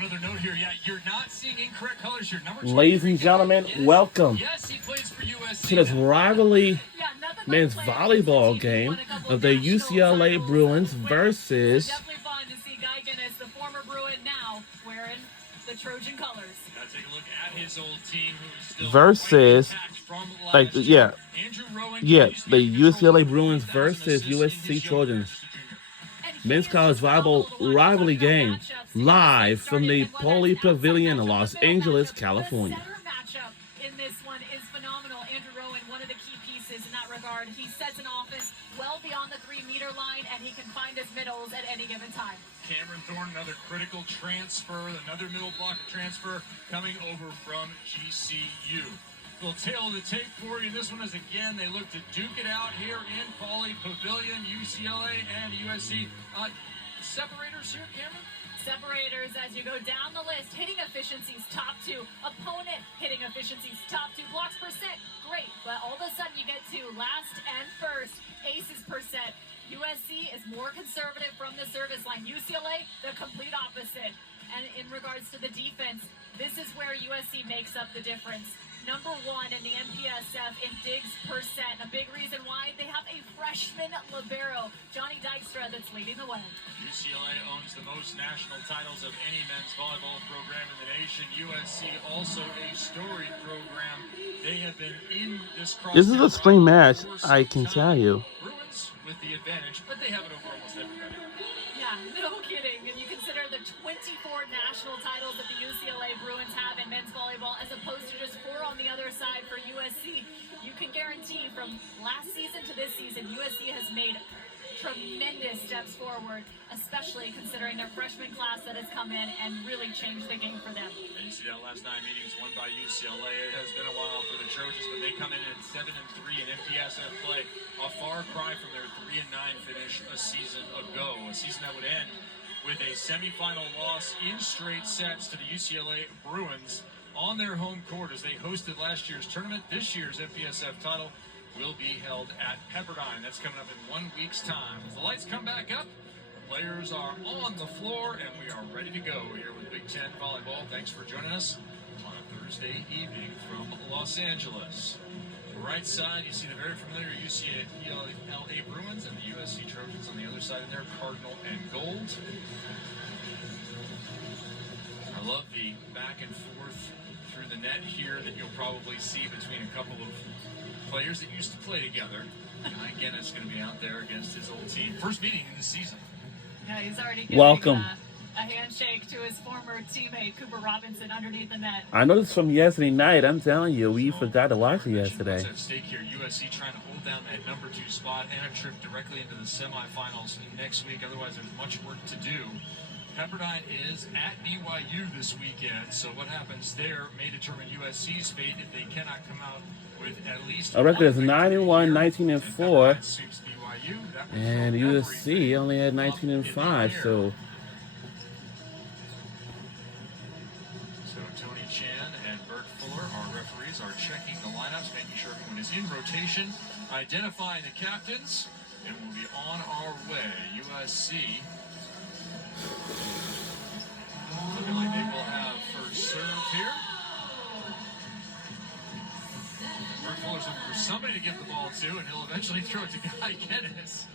One other note here, you're not seeing incorrect colors here. Ladies and gentlemen, welcome to this rivalry men's volleyball game of the UCLA Bruins versus the former Bruin now wearing the Trojan colors. Now take a look at his old team who's still versus the UCLA Bruins versus USC Trojans. Men's college volleyball rivalry game live from the Poly Pavilion in Los Angeles, California. The matchup in this one is phenomenal. Andrew Rowan, one of the key pieces in that regard. He sets an offense well beyond the 3-meter line, and he can find his middles at any given time. Cameron Thorne, another critical transfer, another middle blocker transfer coming over from GCU. Little tail of the tape for you. This one is, again, they look to duke it out here in Poly Pavilion, UCLA and USC. Separators here, Cameron? Separators as you go down the list. Hitting efficiencies, top 2. Opponent hitting efficiencies, top 2. Blocks per set, great. But all of a sudden you get to last and first. Aces per set. USC is more conservative from the service line. UCLA, the complete opposite. And in regards to the defense, this is where USC makes up the difference. Number 1 in the MPSF in digs per set. A big reason why they have a freshman libero, Johnny Dykstra, that's leading the way. UCLA owns the most national titles of any men's volleyball program in the nation. USC also a storied program. They have been in this cross. This is a spring match, I can tell you. Bruins with the advantage, but they have it over almost everybody. Yeah, no kidding. And you consider the 24 national titles that the UCLA Bruins have in men's volleyball as opposed to just 4 on the other side for USC. You can guarantee from last season to this season, USC has made tremendous steps forward, especially considering their freshman class that has come in and really changed the game for them. And you see that last 9 meetings won by UCLA. It has been a while for the Trojans, but they come in at 7-3 in MPSF play. A far cry from their 3-9 finish a season ago. A season that would end with a semifinal loss in straight sets to the UCLA Bruins on their home court as they hosted last year's tournament. This year's MPSF title will be held at Pepperdine. That's coming up in 1 week's time. As the lights come back up, the players are on the floor, and we are ready to go here with Big Ten Volleyball. Thanks for joining us on a Thursday evening from Los Angeles. Right side, you see the very familiar UCLA Bruins and the USC Trojans on the other side in there, Cardinal and Gold. I love the back and forth through the net here that you'll probably see between a couple of players that used to play together. Guy Guinness going to be out there against his old team. First meeting in the season. Yeah, he's already giving a handshake to his former teammate, Cooper Robinson, underneath the net. I know this from yesterday night. I'm telling you, we forgot to watch it yesterday. At stake here, USC trying to hold down that number 2 spot and a trip directly into the semifinals next week. Otherwise, there's much work to do. Pepperdine is at BYU this weekend, so what happens there may determine USC's fate if they cannot come out with at least. Our record is 9-1, 19-4, and USC only had 19-5. So Tony Chan and Bert Fuller, our referees, are checking the lineups, making sure everyone is in rotation, identifying the captains, and we'll be on our way. USC looking like they will have first serve here. Bert Fuller's looking for somebody to give the ball to, and he'll eventually throw it to Guy Guinness.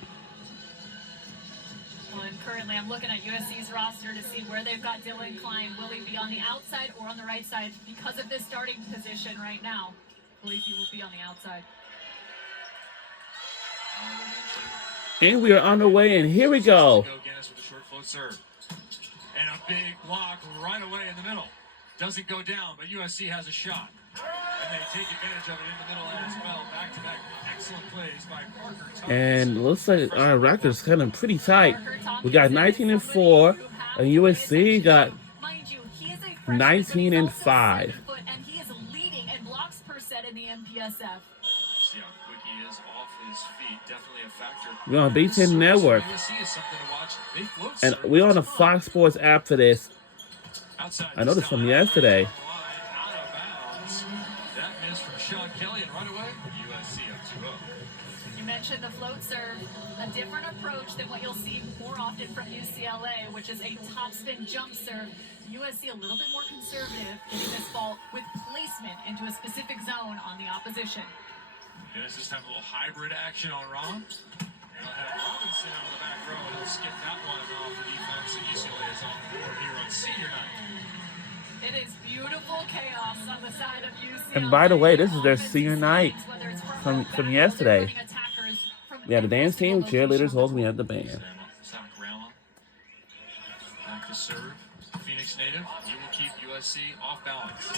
Well, and currently I'm looking at USC's roster to see where they've got Dylan Klein. Will he be on the outside or on the right side? Because of this starting position right now, I believe he will be on the outside. and we are on the way, and here we go. Guinness with a short float serve. And a big block right away in the middle. Doesn't go down, but USC has a shot. And they take advantage of it in the middle as well. Back-to-back excellent plays by Parker Thomas. And looks like our record's kind of pretty tight. We got 19-4, and USC got 19-5. And he is leading in blocks per set in the MPSF. See how quick he is off his feet. Definitely a factor. We're on Big Ten Network. And we're on the Fox Sports app for this. I noticed from yesterday. mentioned the float serve, a different approach than what you'll see more often from UCLA, which is a topspin jump serve. USC a little bit more conservative, getting this ball with placement into a specific zone on the opposition. Dennis this time a little hybrid action on Rom. They'll have Robinson out of the back row, and he'll skip that one off for defense, and UCLA is on board here on senior night. It is beautiful chaos on the side of UCLA. And by the way, this is their senior night from yesterday. Yeah, the dance team, cheerleaders, holding me at the band. Back to serve. Phoenix native. He will keep USC off balance.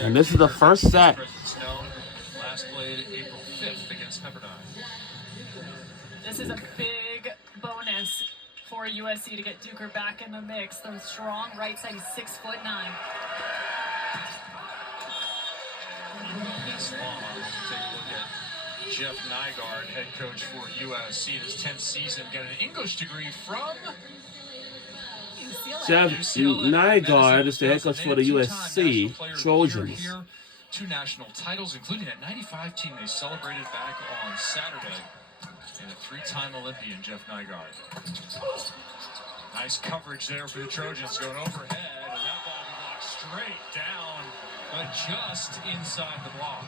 And this is the first set. Last played April 5th against Pepperdine. This is a big bonus for USC to get Duker back in the mix. The strong right side, he's 6'9". This long, take a look at Jeff Nygaard, head coach for USC in his 10th season, got an English degree from Jeff Nygaard is the head coach for the USC Trojans. 2 national titles, including that 95 team they celebrated back on Saturday. And a 3-time Olympian, Jeff Nygaard. Nice coverage there for the Trojans going overhead, and that ball will be blocked straight down, but just inside the block.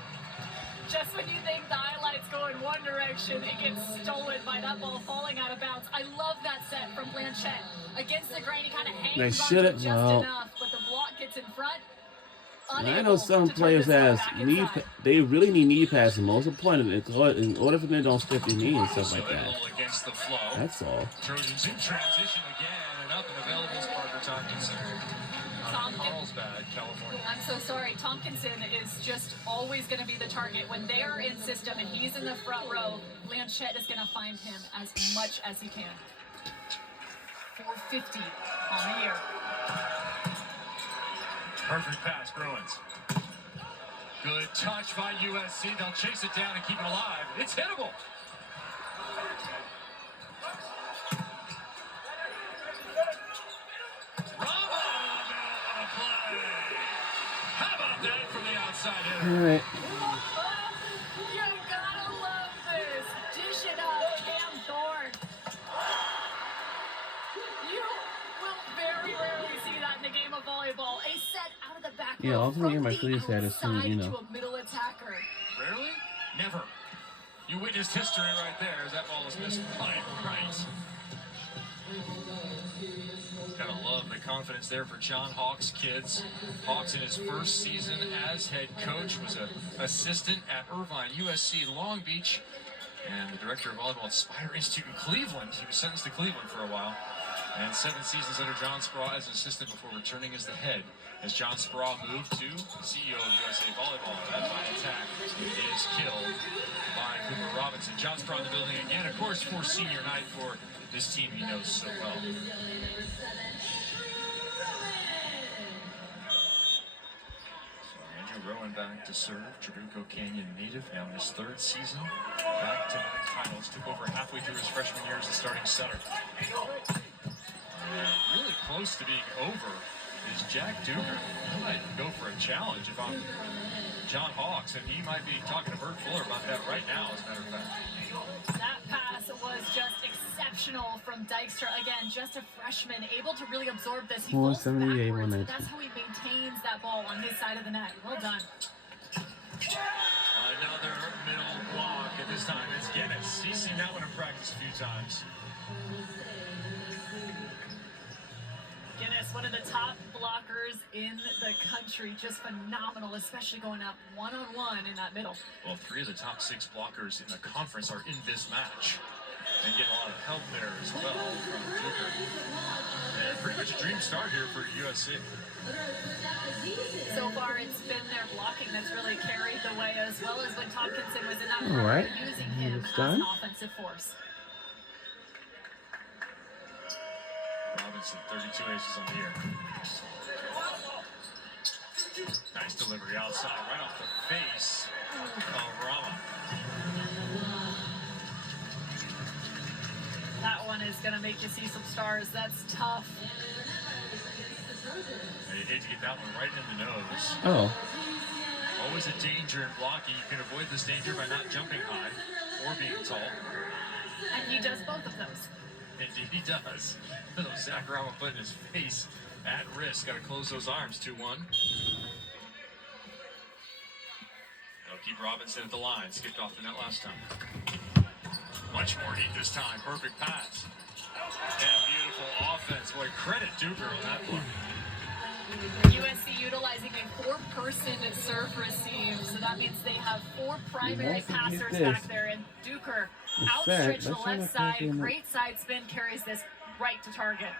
Just when you think the highlights go in one direction, it gets stolen by that ball falling out of bounds. I love that set from Blanchette. Against the grain, he kind of hangs on to it just enough, but the block gets in front. I know some players they really need knee pads the most important in order for them to don't stiff their knee and stuff like that. That's all. Trojans in transition again, and up and available is Parker Tompkinson. Carlsbad, California. I'm so sorry. Tompkinson is just always going to be the target. When they're in system and he's in the front row, Blanchette is going to find him as much as he can. 450 on the year. Perfect pass, Bruins. Good touch by USC. They'll chase it down and keep it alive. It's hittable. Bravo! Play. How about that from the outside hitter? All right. You gotta love this. Dish it up, Cam Thorne. You will very rarely see that in the game of volleyball. A set out of the back Yeah, row I'll from hear my the cleats at as soon, outside you know. to a middle attacker. Rarely? Never. You witnessed history right there as that ball was missed by right. Gotta love the confidence there for John Hawk's kids. Hawks in his first season as head coach was an assistant at Irvine, USC, Long Beach, and the director of volleyball at Spire Institute in Cleveland. He was sentenced to Cleveland for a while. And 7 seasons under John Spraw as an assistant before returning as the head. As John Spraw moved to CEO of USA Volleyball, that by attack is killed by Cooper Robinson. John Spraw in the building again, of course, for senior night for this team he knows so well. Andrew Rowan back to serve. Trabuco Canyon native, now in his 3rd season. Back to winning titles. Took over halfway through his freshman year as a starting setter. Really close to being over is Jack Duker. He might go for a challenge if I'm John Hawks, and he might be talking to Bert Fuller about that right now, as a matter of fact. That pass was just exceptional from Dykstra. Again, just a freshman, able to really absorb this. He falls backwards, but that's how he maintains that ball on his side of the net. Well done. Another middle block, and this time it's Guinness. He's seen that one in practice a few times. Guinness, one of the top blockers in the country, just phenomenal, especially going up one-on-one in that middle. Well, 3 of the top 6 blockers in the conference are in this match. And getting a lot of help there as well from Duker. And pretty much a dream start here for USC. So far, it's been their blocking that's really carried the way, as well as when Tompkinson was in that All right. using him as an offensive force. Robinson, 32 aces on the year. Nice delivery outside, right off the face of Rama. That one is going to make you see some stars. That's tough. You hate to get that one right in the nose. Oh. Always a danger in blocking. You can avoid this danger by not jumping high or being tall. And he does both of those. Indeed he does. Little Zakarama putting his face at risk. Got to close those arms. 2-1. They'll keep Robinson at the line. Skipped off the net last time. Much more heat this time. Perfect pass. And beautiful offense. Boy, credit Duker on that one. USC utilizing a 4-person serve receive, so that means they have 4 primary passers back there, and Duker outstretched the left side, great side spin, carries this right to target.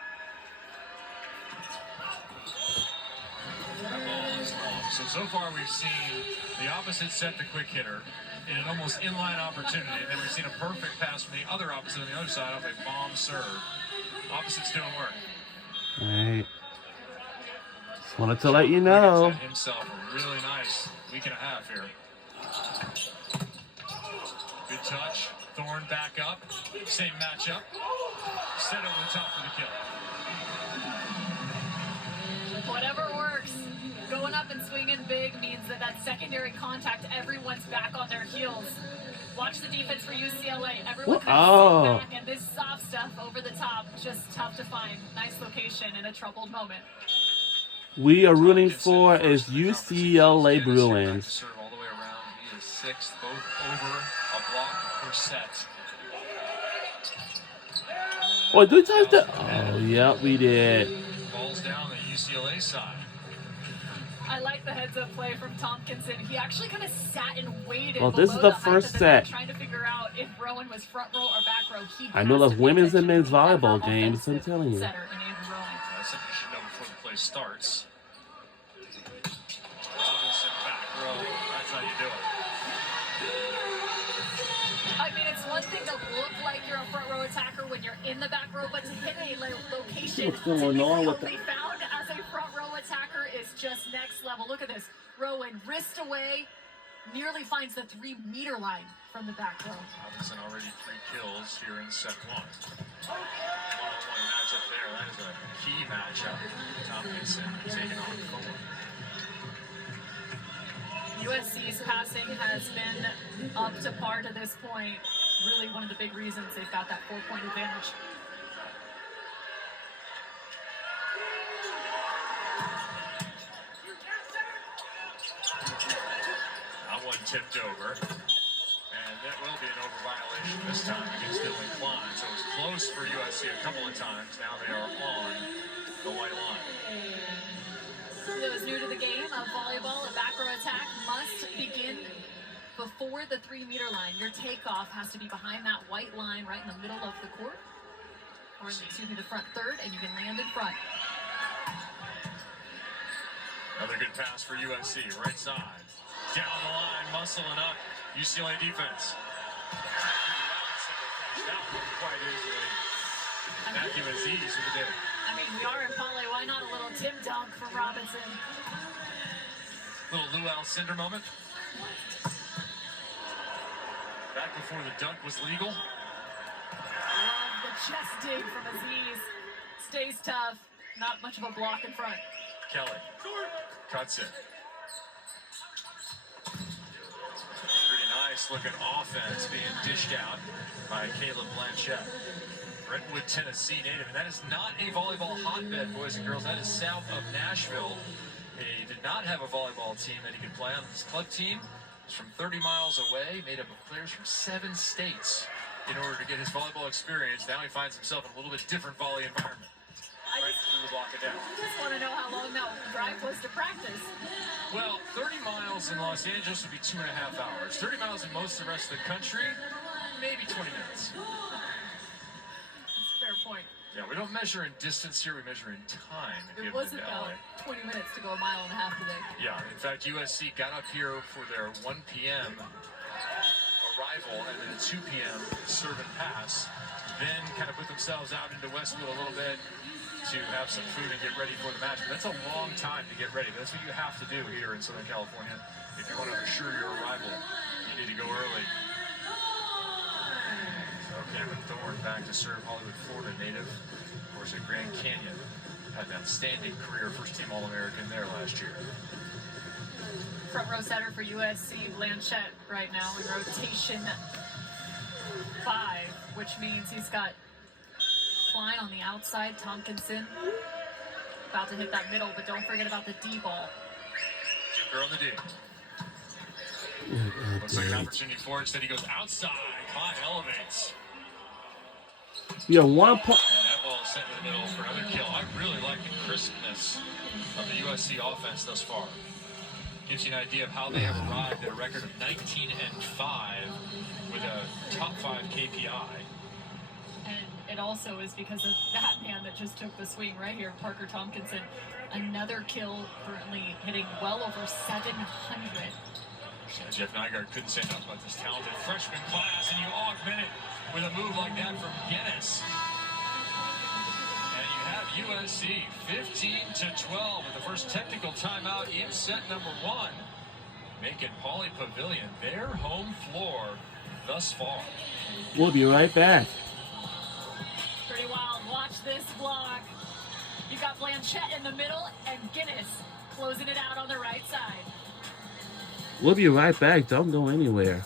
That ball is off. So far we've seen the opposite set the quick hitter in an almost inline opportunity, and then we've seen a perfect pass from the other opposite on the other side off a bomb serve. Opposites doing work. All right. Just wanted to let you know. Himself a really nice week and a half here. Good touch. Thorne back up. Same matchup. Set over the top for the kill. Whatever works. Going up and swinging big means that secondary contact, everyone's back on their heels. Watch the defense for UCLA. Everyone comes back, and this soft stuff over the top, just tough to find. Nice location in a troubled moment. We are rooting for is UCLA Bruins. Serve all the way around. He is 6th, both over a block per set. Oh, do we touch that? Oh, yep, we did. Balls down the UCLA side. I like the heads-up play from Tompkinson. He actually kind of sat and waited. Well, this is the first set. Trying to figure out if Rowan was front row or back row. I know those women's and men's volleyball games, I'm telling you. That's something you should know before the play starts. Robinson back row. That's how you do it. I mean, it's one thing to look like you're a front row attacker when you're in the back row, but to hit a location typically found as a front row attacker is just next level. Look at this. Rowan, wrist away, nearly finds the 3-meter line from the back row. Robinson already 3 kills here in set 1. One-on-one matchup there. That is a key matchup. Tompkinson taking on Thorne. USC's passing has been up to par to this point. Really one of the big reasons they've got that 4-point advantage. That one tipped over. And that will be an over violation this time against Dylan Klein. So it was close for USC a couple of times. Now they are on the white line. Those new to the game of volleyball, a back row attack must begin before the 3-meter line. Your takeoff has to be behind that white line right in the middle of the court. Or, excuse me, the front third, and you can land in front. Another good pass for USC, right side. Down the line, muscling up. UCLA defense. That one quite easily. Matthew Aziz with the day. I mean, we are in Poly. Why not a little Tim dunk from Robinson? Little Lou Alcindor moment. Back before the dunk was legal. Love the chest dig from Aziz. Stays tough. Not much of a block in front. Kelly cuts it. Pretty nice looking offense being dished out by Caleb Blanchett. Brentwood, Tennessee native, and that is not a volleyball hotbed, boys and girls. That is south of Nashville. He did not have a volleyball team that he could play on. His club team was from 30 miles away, made up of players from 7 states in order to get his volleyball experience. Now he finds himself in a little bit different volley environment. Right through the block of net. I just want to know how long that drive was to practice. Well, 30 miles in Los Angeles would be 2.5 hours. 30 miles in most of the rest of the country, maybe 20 minutes. Point. Yeah, we don't measure in distance here, we measure in time. It was about 20 minutes to go a mile and a half today. Yeah, in fact, USC got up here for their 1 p.m. arrival and then a 2 p.m. serve and pass. Then kind of put themselves out into Westwood a little bit to have some food and get ready for the match. But that's a long time to get ready. That's what you have to do here in Southern California. If you want to assure your arrival, you need to go early. Cameron Thorne back to serve, Hollywood, Florida native. Of course, at Grand Canyon. Had an outstanding career, first-team All-American there last year. Front row setter for USC, Blanchette, right now in rotation 5, which means he's got Klein on the outside, Tompkinson about to hit that middle, but don't forget about the D ball. Jumper on the D. Looks like an opportunity for it. Instead, he goes outside. Klein elevates. Yeah, 1 point. And that ball is sent to the middle for another kill. I really like the crispness of the USC offense thus far. Gives you an idea of how they have arrived at a record of 19-5 with a top 5 KPI. And it also is because of that man that just took the swing right here, Parker Tompkinson. Another kill, currently hitting well over 700. Jeff Nygaard couldn't say enough about this talented freshman class, and you augment it with a move like that from Guinness. And you have USC 15-12 with the first technical timeout in set number 1, making Pauley Pavilion their home floor thus far. We'll be right back. Pretty wild. Watch this block. You got Blanchette in the middle and Guinness closing it out on the right side. We'll be right back. Don't go anywhere.